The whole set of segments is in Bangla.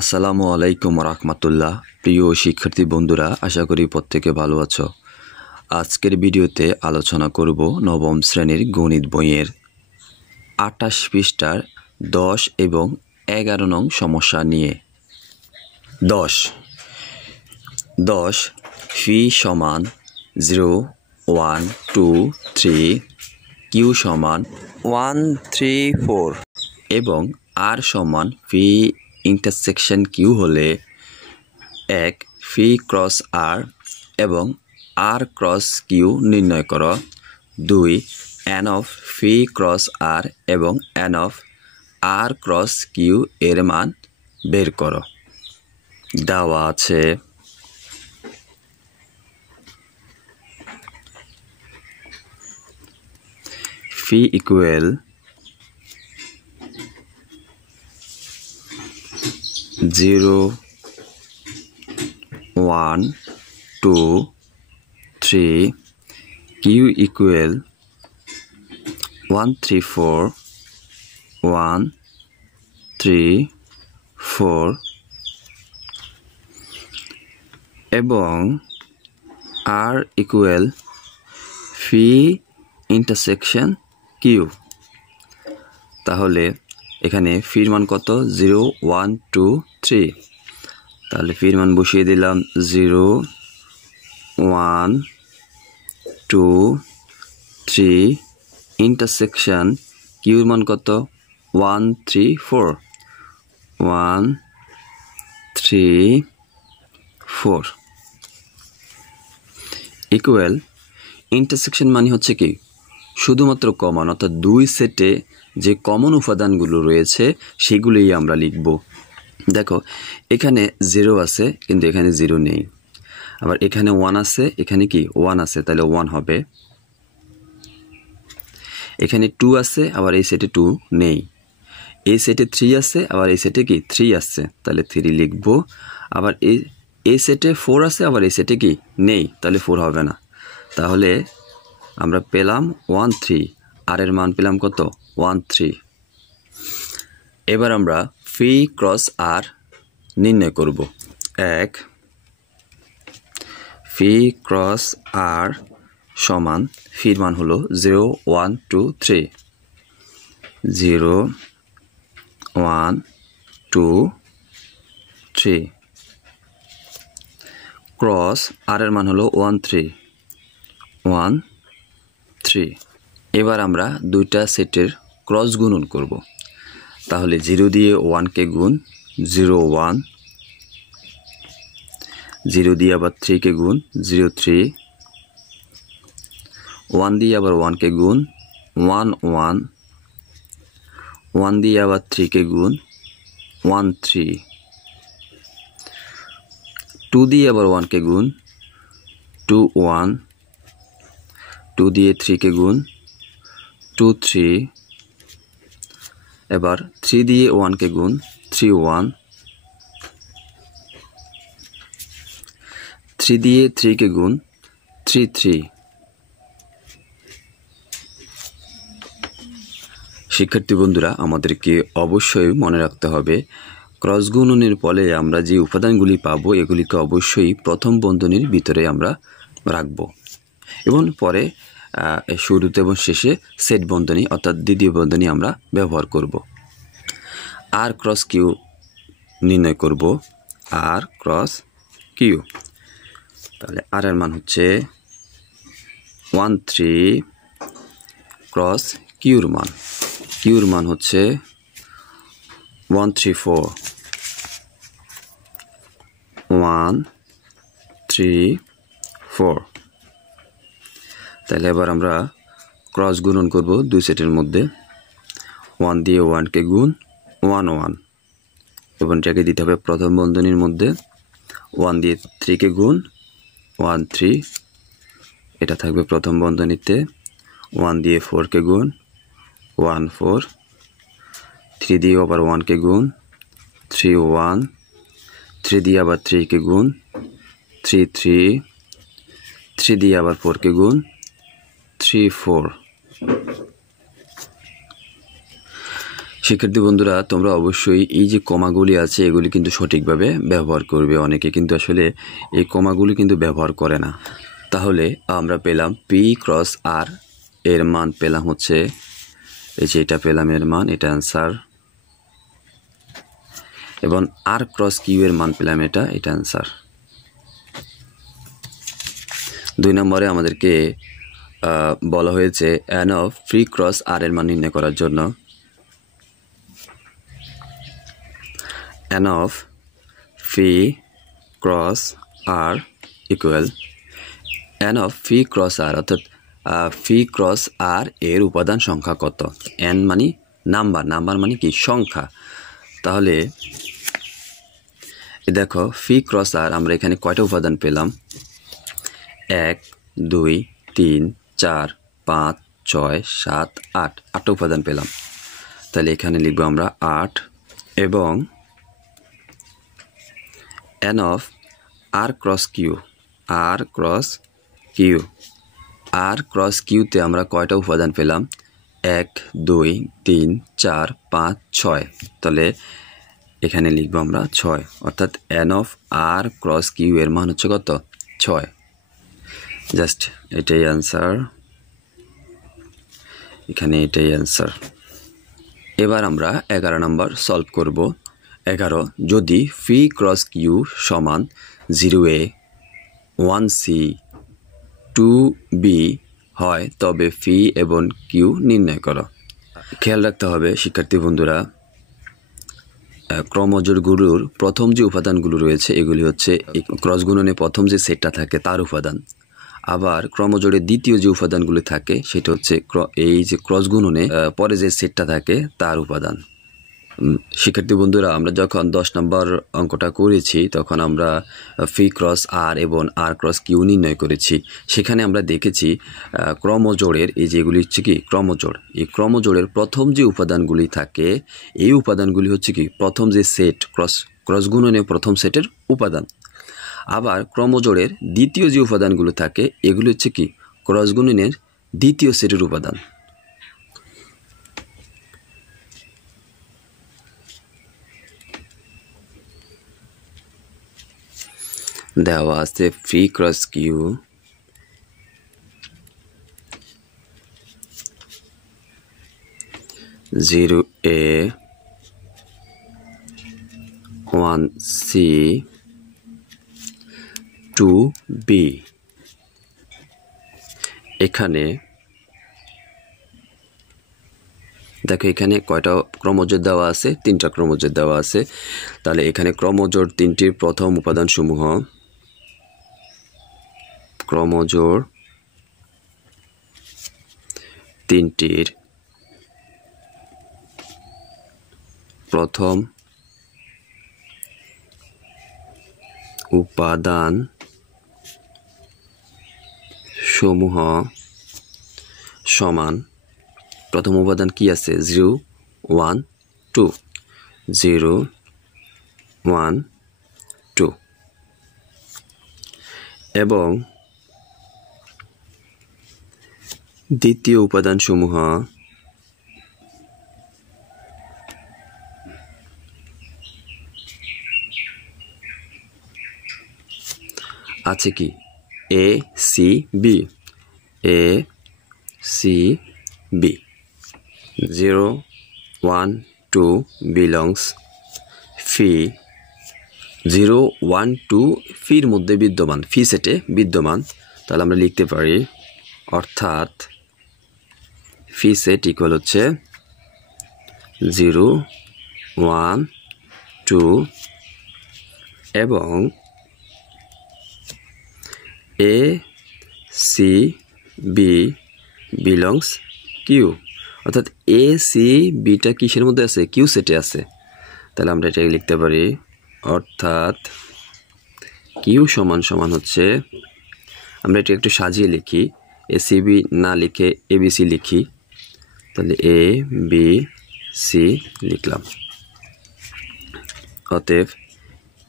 আসসালামু আলাইকুম রাহমাতুল্লাহ। প্রিয় শিক্ষার্থী বন্ধুরা, আশা করি প্রত্যেকে ভালো আছো। আজকের ভিডিওতে আলোচনা করব নবম শ্রেণীর গণিত বইয়ের ২৮ পৃষ্ঠার 10 এবং 11 নং সমস্যা নিয়ে। 10 ফি সমান 0 1 2 3, কিউ সমান 1 3 4 এবং আর সমান ফি ইন্টারসেকশন কিউ হলে 1 ফি ক্রস আর এবং আর ক্রস কিউ নির্ণয় করো। 2 n of phi cross R এবং N of R cross Q এর মান বের করো। দেওয়া আছে ফি ইকুয়াল 0 1 2 3, কিউ ইকুয়াল 1 3 4 1 3 4 এবং আর ইকুয়াল ফি ইন্টারসেকশন কিউ। তাহলে এখানে ফির মান কত? 0 1 2 3। তাহলে ফির মান বসিয়ে দিলাম 0 1 2 3, ইন্টারসেকশন কিউর মান কত? 1 3 4 1 3 4 ইকুয়াল ইন্টারসেকশন মানে হচ্ছে কি শুধুমাত্র কমন, অর্থাৎ দুই সেটে যে কমন উপাদানগুলো রয়েছে সেগুলোই আমরা লিখব। দেখো এখানে 0 আছে কিন্তু এখানে 0 নেই, আবার এখানে 1 আছে, এখানে কি 1 আছে, তাহলে 1 হবে। এখানে 2 আছে, আবার এই সেটে 2 নেই। এই সেটে 3 আছে, আবার এই সেটে কি 3 আছে, তাহলে 3 লিখব। আবার এই সেটে 4 আছে, আবার এই সেটে কি নেই, তাহলে 4 হবে না। তাহলে আমরা পেলাম 1 3, আর এর মান পেলাম কত? 1 3। এবার আমরা ফি ক্রস আর নির্ণয় করব। 1 ফি ক্রস আর সমান ফির মান হলো 0 1 2 3, 0 1 2 3, ক্রস আর এর মান হলো 1 3 1 3। এবার আমরা দুইটা সেটের ক্রস গুণন করব। তাহলে 0 দিয়ে 1কে গুণ 0 1, 0 দিয়ে আবার 3কে গুণ 0 3, 1 দিয়ে আবার 1কে গুণ 1 1, 1 দিয়ে আবার 3কে গুণ 1 3, 2 দিয়ে আবার 1কে গুণ 2 1, 2 দিয়ে 3কে গুণ 2 3, এবার 3 দিয়ে 1কে গুণ 3 1, 3 দিয়ে 3কে গুণ 3 3। শিক্ষার্থী বন্ধুরা, আমাদেরকে অবশ্যই মনে রাখতে হবে ক্রস গুণনের ফলে আমরা যে উপাদানগুলি পাবো এগুলিকে অবশ্যই প্রথম বন্ধনীর ভিতরে আমরা রাখব এবং পরে শুরুতে এবং শেষে সেট বন্ধনী অর্থাৎ দ্বিতীয় বন্ধনী আমরা ব্যবহার করব। আর ক্রস কিউ নির্ণয় করব। আর ক্রস কিউ, তাহলে আর এর মান হচ্ছে 1 3 ক্রস কিউর মান হচ্ছে 1 3 4 1 3 4। তাহলে এবার আমরা ক্রস গুণন করব দুই সেটের মধ্যে। 1 দিয়ে 1কে গুণ 1 1 এবং এটাকে দিতে হবে প্রথম বন্ধনীর মধ্যে। 1 দিয়ে 3কে গুণ 1 3, এটা থাকবে প্রথম বন্ধনীতে। 1 দিয়ে 4কে গুণ 1 4, 3 দিয়ে আবার 1কে গুণ 3 1, 3 দিয়ে আবার 3কে গুণ 3 3, 3 দিয়ে আবার 4কে গুণ 3 4। শিক্ষার্থী বন্ধুরা, তোমরা অবশ্যই এই যে কমাগুলি আছে এগুলি কিন্তু সঠিকভাবে ব্যবহার করবে। অনেকে কিন্তু আসলে এই কমাগুলি কিন্তু ব্যবহার করে না। তাহলে আমরা পেলাম পি ক্রস আর এর মান পেলাম হচ্ছে এই যে এটা পেলাম এর মান, এটা অ্যান্সার। এবং আর ক্রস কিউ এর মান পেলাম এটা অ্যান্সার। 2 নম্বরে আমাদেরকে বলা হয়েছে N of phi cross R এর মান নির্ণয় করার জন্য। N of phi cross R equal N of phi cross R, অর্থাৎ ফি ক্রস আর এর উপাদান সংখ্যা কত। এন মানে নাম্বার, নাম্বার মানে কি সংখ্যা। তাহলে দেখো ফি ক্রস আর আমরা এখানে কয়টা উপাদান পেলাম, 1 2 3 4 5 6 7 8, 8টা উপাদান পেলাম। তাহলে এখানে লিখবো আমরা 8। এবং N of R cross Q, R cross Q, R cross কিউতে আমরা কয়টা উপাদান পেলাম, 1 2 3 4 5 6। তাহলে এখানে লিখবো আমরা 6, অর্থাৎ n of R cross Q এর মান হচ্ছে কত, 6। জাস্ট এটাই অ্যান্সার, এখানে এটাই অ্যান্সার। এবার আমরা 11 নম্বর সলভ করব। 11, যদি ফি ক্রস কিউ সমান 0A 1C 2B হয় তবে ফি এবং কিউ নির্ণয় করো। খেয়াল রাখতে হবে শিক্ষার্থী বন্ধুরা, ক্রমজোড়গুলোর প্রথম যে উপাদানগুলো রয়েছে এগুলি হচ্ছে ক্রস গুণনে প্রথম যে সেটটা থাকে তার উপাদান। আবার ক্রমজোড়ের দ্বিতীয় যে উপাদানগুলো থাকে সেটা হচ্ছে এই যে ক্রস গুণনে পরে যে সেটটা থাকে তার উপাদান। শিক্ষার্থী বন্ধুরা, আমরা যখন 10 নম্বর অঙ্কটা করেছি তখন আমরা ফি ক্রস আর এবং আর ক্রস কিউ নির্ণয় করেছি। সেখানে আমরা দেখেছি ক্রমজোড়ের এই যেগুলি হচ্ছে কি ক্রমজোড়, এই ক্রমজোড়ের প্রথম যে উপাদানগুলি থাকে এই উপাদানগুলি হচ্ছে কি প্রথম যে সেট ক্রস গুণনে প্রথম সেটের উপাদান। আবার ক্রমজোড়ের দ্বিতীয় যে উপাদানগুলো থাকে এগুলি হচ্ছে কি ক্রস গুণনের দ্বিতীয় সেটের উপাদান। দেওয়া আছে ফি cross Q 0A 1C 2B। এখানে দেখো এখানে কয়টা ক্রমজোড় দেওয়া আছে, 3টা ক্রমজোড় দেওয়া আছে। তাহলে এখানে ক্রমজোড় 3টির প্রথম উপাদানসমূহ, ক্রমজোড় 3টির প্রথম উপাদান সমূহ সমান, প্রথম উপাদান কি আছে 0 1 2, 0 1 2, এবং দ্বিতীয় উপাদান সমূহ আছে কি A C B, A C B। 0 1 2 belongs ফি, 0 1 2 ফির মধ্যে বিদ্যমান, ফি সেটে বিদ্যমান। তাহলে আমরা লিখতে পারি অর্থাৎ ফি সেট ইকুয়াল হচ্ছে 0 1 2 এবং A C B belongs Q, অর্থাৎ A C Bটা কিসের মধ্যে আছে, কিউ সেটে আছে। তাহলে আমরা এটাকে লিখতে পারি অর্থাৎ কিউ সমান সমান হচ্ছে, আমরা এটা একটু সাজিয়ে লিখি, ACB না লিখে ABC লিখি। তাহলে ABC লিখলাম। অতএব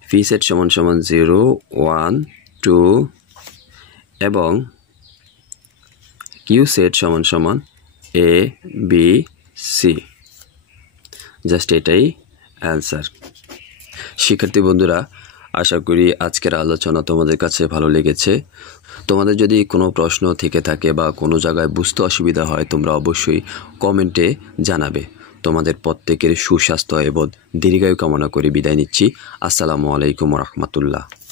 ফি সেট সমান সমান 0 1 2 এবং কিউ সেট সমান সমান ABC। জাস্ট এটাই অ্যান্সার। শিক্ষার্থী বন্ধুরা, আশা করি আজকের আলোচনা তোমাদের কাছে ভালো লেগেছে। তোমাদের যদি কোনো প্রশ্ন থেকে থাকে বা কোনো জায়গায় বুঝতে অসুবিধা হয়, তোমরা অবশ্যই কমেন্টে জানাবে। তোমাদের প্রত্যেকের সুস্বাস্থ্য এবং দীর্ঘায়ু কামনা করে বিদায় নিচ্ছি। আসসালামু আলাইকুম রহমতুল্লাহ।